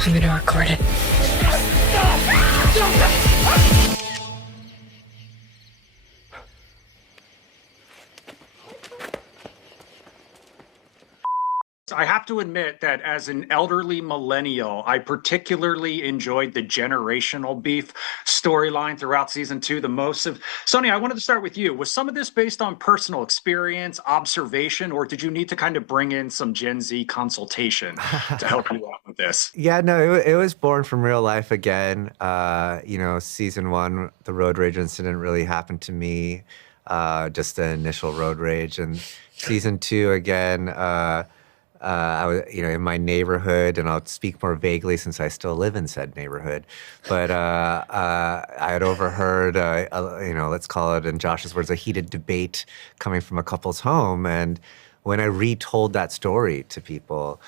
I'm gonna record it. I have to admit that as an elderly millennial, I particularly enjoyed the generational beef storyline throughout season two the most. Sonny, I wanted to start with you. Was some of this based on personal experience, observation, or did you need to kind of bring in some Gen Z consultation to help you out with this? Yeah, no, it was born from real life again. Season one, the road rage incident really happened to me, just the initial road rage. And season two, again, I was, in my neighborhood, and I'll speak more vaguely since I still live in said neighborhood. But I had overheard, let's call it, in Josh's words, a heated debate coming from a couple's home. And when I retold that story to people,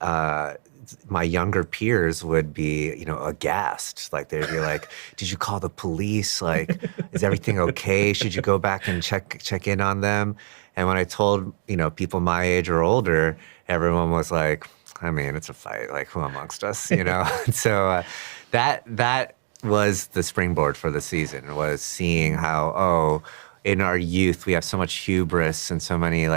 my younger peers would be, aghast. Like they'd be like, "Did you call the police? Like, is everything okay? Should you go back and check in on them?" And when I told, people my age or older, everyone was like, "I mean, it's a fight. Like, who amongst us?" So that was the springboard for the season, was seeing how, in our youth, we have so much hubris and so many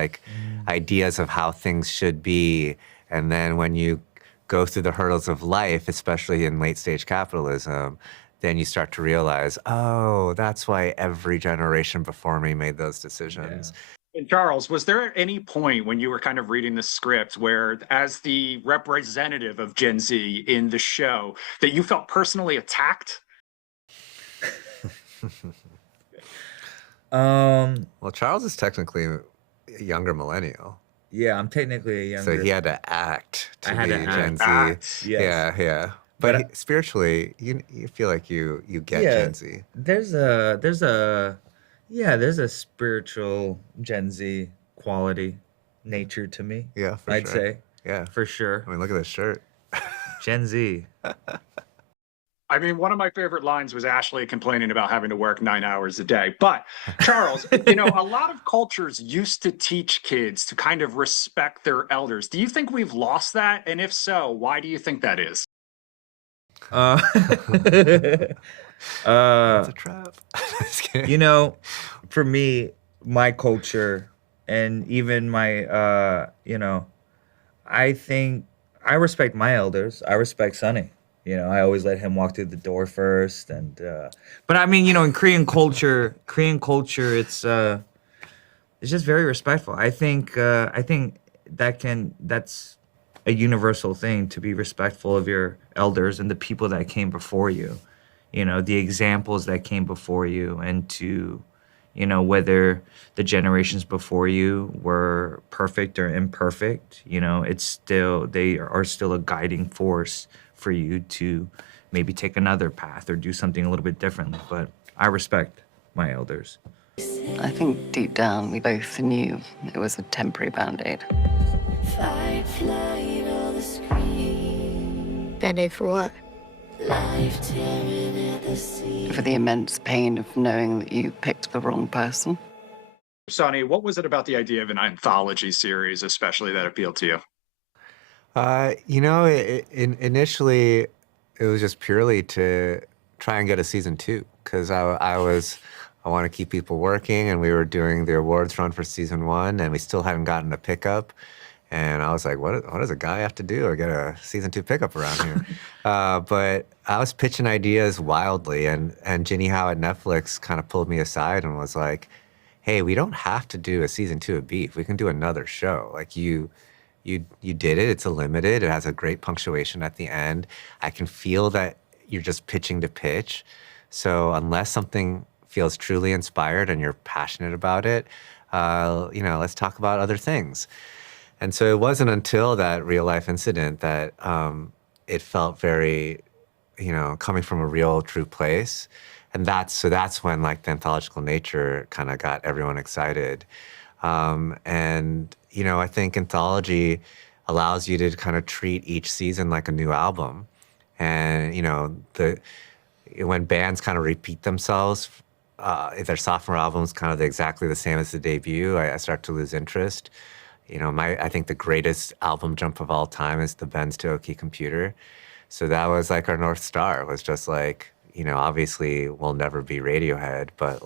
ideas of how things should be. And then when you go through the hurdles of life, especially in late stage capitalism, then you start to realize, that's why every generation before me made those decisions. And Charles, was there any point when you were kind of reading the script where, as the representative of Gen Z in the show, that you felt personally attacked? Well, Charles is technically a younger millennial. Yeah, I'm technically a younger. So he had to act to I had be to Gen Z. act, yes. Yeah. But spiritually, you feel like you get Gen Z. There's a spiritual Gen Z quality, nature to me. Yeah, for I'd sure. say. Yeah. For sure. I mean, look at this shirt. Gen Z. I mean, one of my favorite lines was Ashley complaining about having to work 9 hours a day. But Charles, a lot of cultures used to teach kids to kind of respect their elders. Do you think we've lost that? And if so, why do you think that is? It's a trap. Just kidding. For me, my culture and even my, I think I respect my elders. I respect Sonny. I always let him walk through the door first. And, but I mean, in Korean culture, it's just very respectful. I think that's a universal thing, to be respectful of your elders and the people that came before you, the examples that came before you, and to, whether the generations before you were perfect or imperfect, they are still a guiding force for you to maybe take another path or do something a little bit differently. But I respect my elders. I think deep down we both knew it was a temporary band-aid. Band-aid for what? For the immense pain of knowing that you picked the wrong person. Sonny, what was it about the idea of an anthology series, especially, that appealed to you? Initially, it was just purely to try and get a season two, because I want to keep people working, and we were doing the awards run for season one, and we still hadn't gotten a pickup. And I was like, what does a guy have to do to get a season two pickup around here? But I was pitching ideas wildly, and Ginny Howe at Netflix kind of pulled me aside and was like, hey, we don't have to do a season two of Beef. We can do another show. Like, you did it. It's a limited. It has a great punctuation at the end. I can feel that you're just pitching to pitch. So unless something feels truly inspired and you're passionate about it, let's talk about other things. And so it wasn't until that real life incident that it felt very, coming from a real, true place. And that's when the anthological nature kind of got everyone excited. I think anthology allows you to kind of treat each season like a new album. And, when bands kind of repeat themselves, if their sophomore album's kind of exactly the same as the debut, I start to lose interest. I think the greatest album jump of all time is the Benz to Oki Computer. So that was like our North Star, was just like, obviously we'll never be Radiohead, but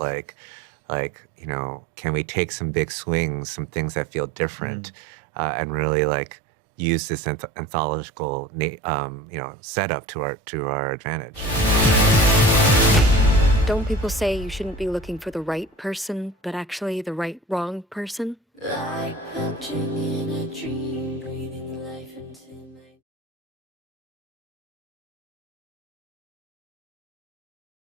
can we take some big swings, some things that feel different, and really like use this anthological, setup to our advantage. Don't people say you shouldn't be looking for the right person, but actually the right wrong person? Like punching in a dream, breathing